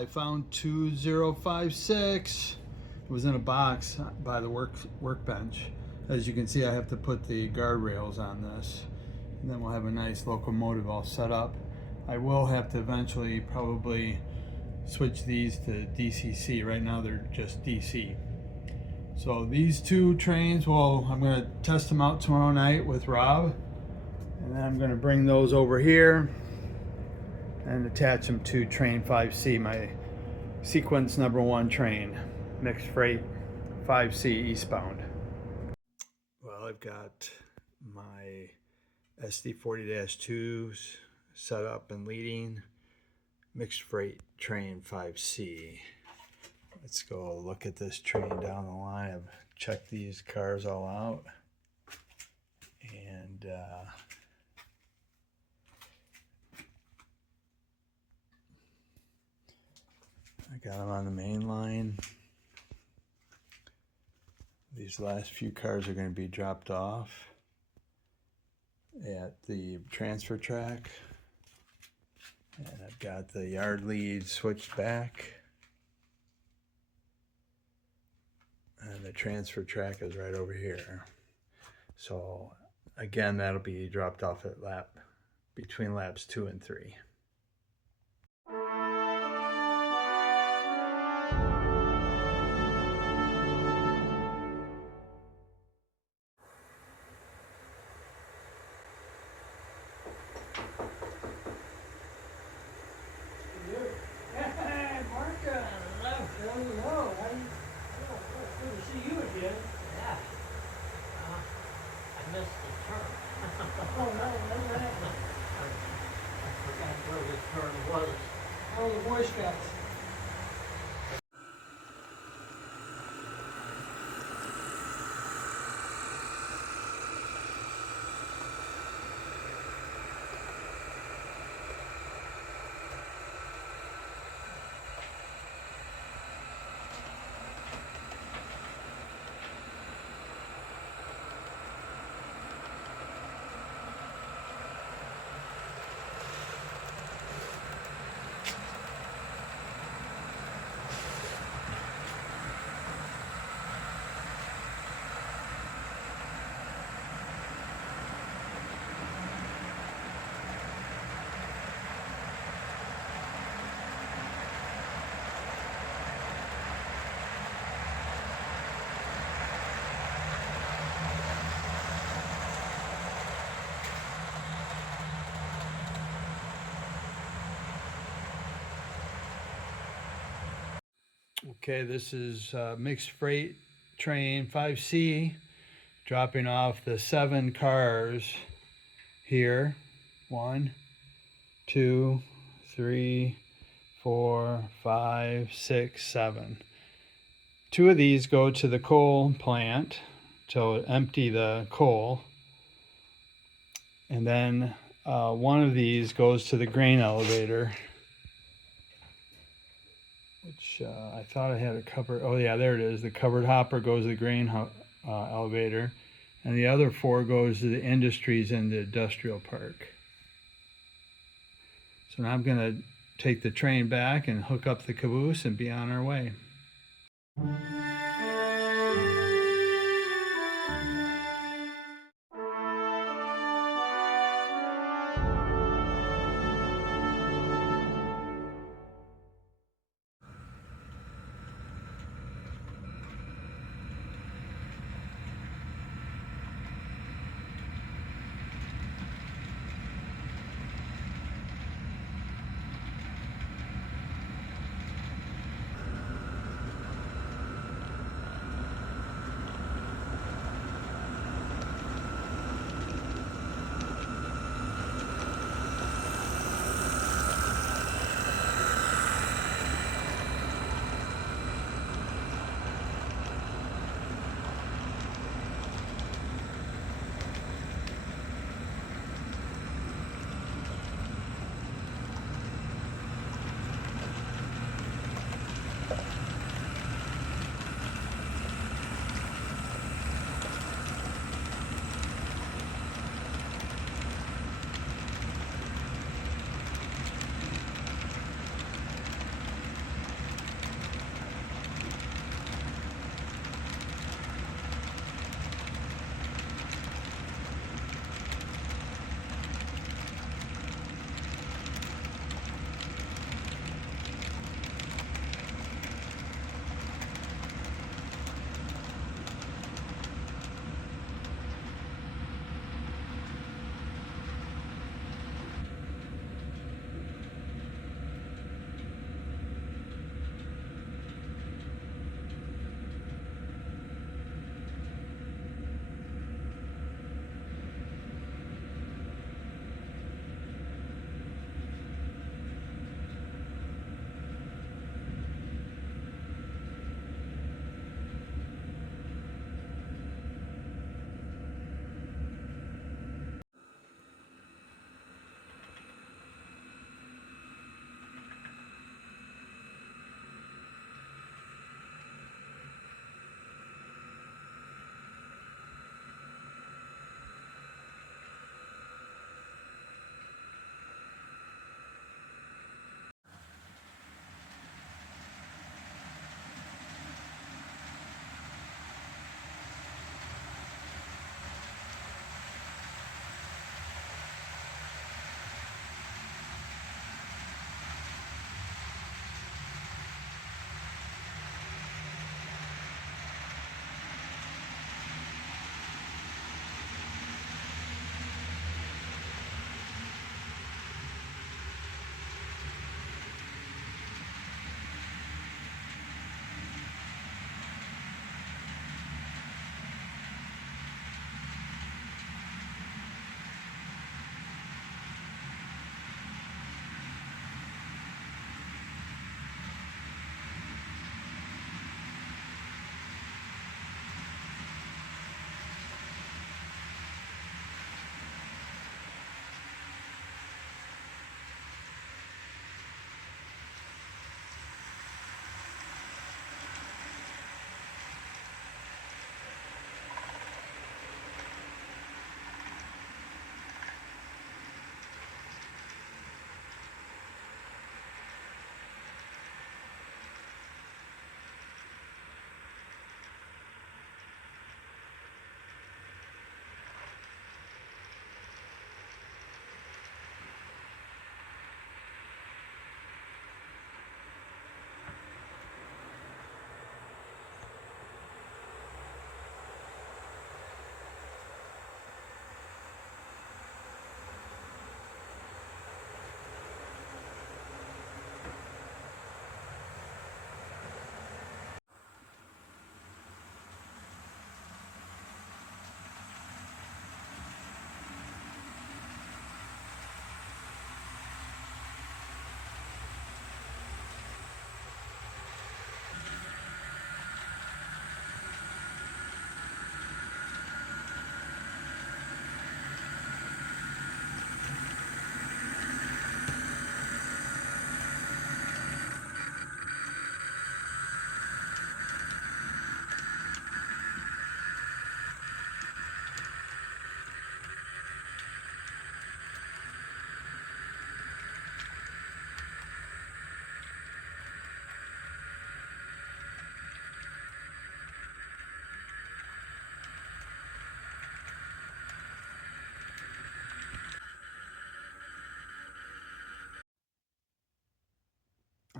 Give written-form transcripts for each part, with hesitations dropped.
I found 2056. It was in a box by the workbench. As you can see, I have to put the guardrails on this. And then we'll have a nice locomotive all set up. I will have to eventually probably switch these to DCC. Right now they're just DC. So these two trains, well, I'm going to test them out tomorrow night with Rob. And then I'm going to bring those over here and attach them to train 5C, my sequence #1 train, mixed freight 5C eastbound. Well, I've got my SD40-2s set up and leading, mixed freight train 5C. Let's go look at this train down the line. I've checked these cars all out, and I got them on the main line. These last few cars are going to be dropped off at the transfer track. And I've got the yard lead switched back. And the transfer track is right over here. So again, that'll be dropped off at between laps 2 and 3. Oh, the Boy Scouts. Okay, this is mixed freight train 5C, dropping off the 7 cars here. 1, 2, 3, 4, 5, 6, 7. 2 of these go to the coal plant to empty the coal. And then 1 of these goes to the grain elevator, which I thought I had a cover. Oh yeah, there it is. The covered hopper goes to the grain elevator, and the other 4 goes to the industries and the industrial park. So now I'm going to take the train back and hook up the caboose and be on our way.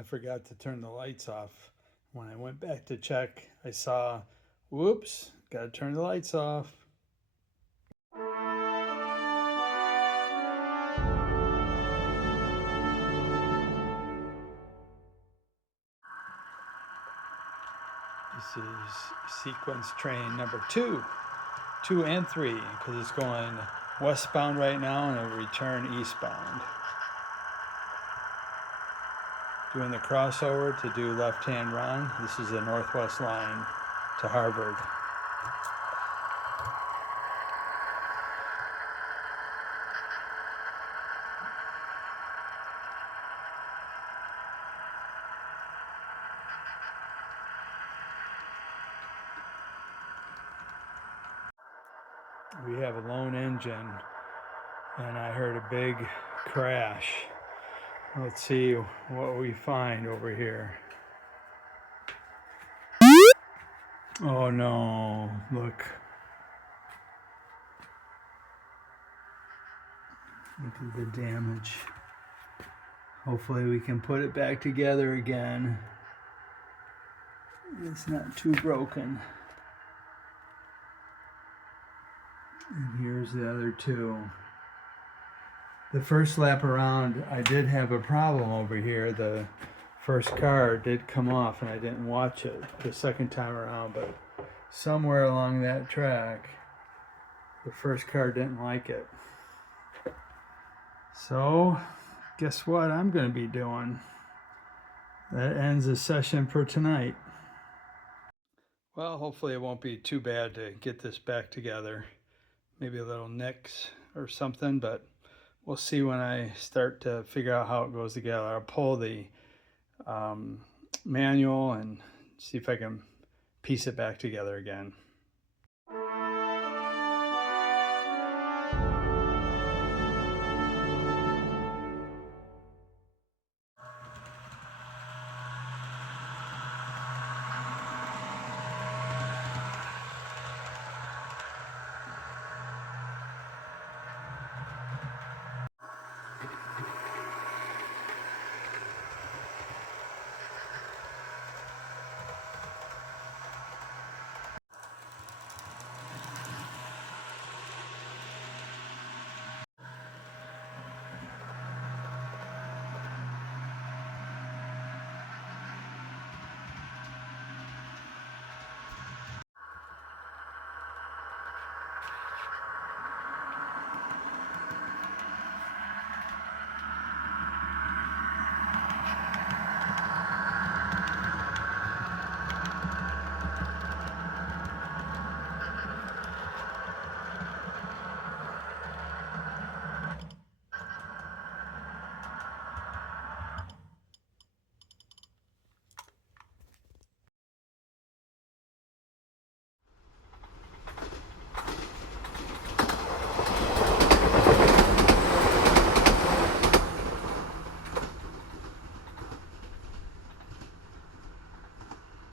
I forgot to turn the lights off. When I went back to check, I saw, whoops, got to turn the lights off. This is sequence train number 2 and 3, because it's going westbound right now and it'll return eastbound. Doing the crossover to do left-hand run. This is the Northwest line to Harvard. We have a lone engine, and I heard a big crash. Let's see what we find over here. Oh no, look. Look at the damage. Hopefully we can put it back together again. It's not too broken. And here's the other two. The first lap around, I did have a problem over here. The first car did come off and I didn't watch it the second time around, but somewhere along that track, the first car didn't like it. So, guess what I'm going to be doing? That ends the session for tonight. Well, hopefully it won't be too bad to get this back together. Maybe a little nicks or something, but we'll see when I start to figure out how it goes together. I'll pull the manual and see if I can piece it back together again.